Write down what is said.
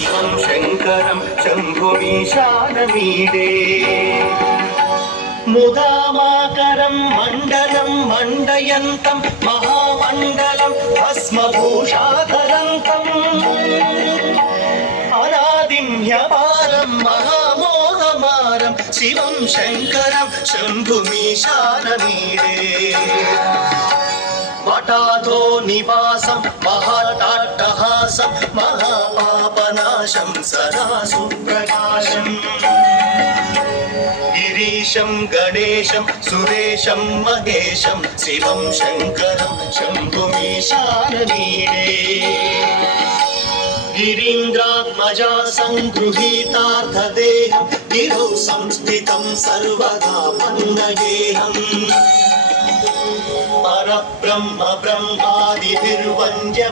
శివం శంకరం శంభుమీశానమీడే ముదామాకరం మండలం మండయంతం మహామండలం భస్మభూషాధరంతం అనాదిమ్యపారం మహామోహమారం శివం శంకరం శంభుమీశానమీడే వటాతో నివాసం మహాటాట్టహాసం మహాపాపనాశం సదా సుప్రకాశం గిరీశం గణేశం సురేశం మహేశం శివం శంకరం శంభుమీశానమీడే గిరీంద్రాత్మజా సంగృహీతార్థదేహం గిరౌ సంస్థితం సర్వదా వందయేహం పరబ్రహ్మ బ్రహ్మాదిభిర్వంద్య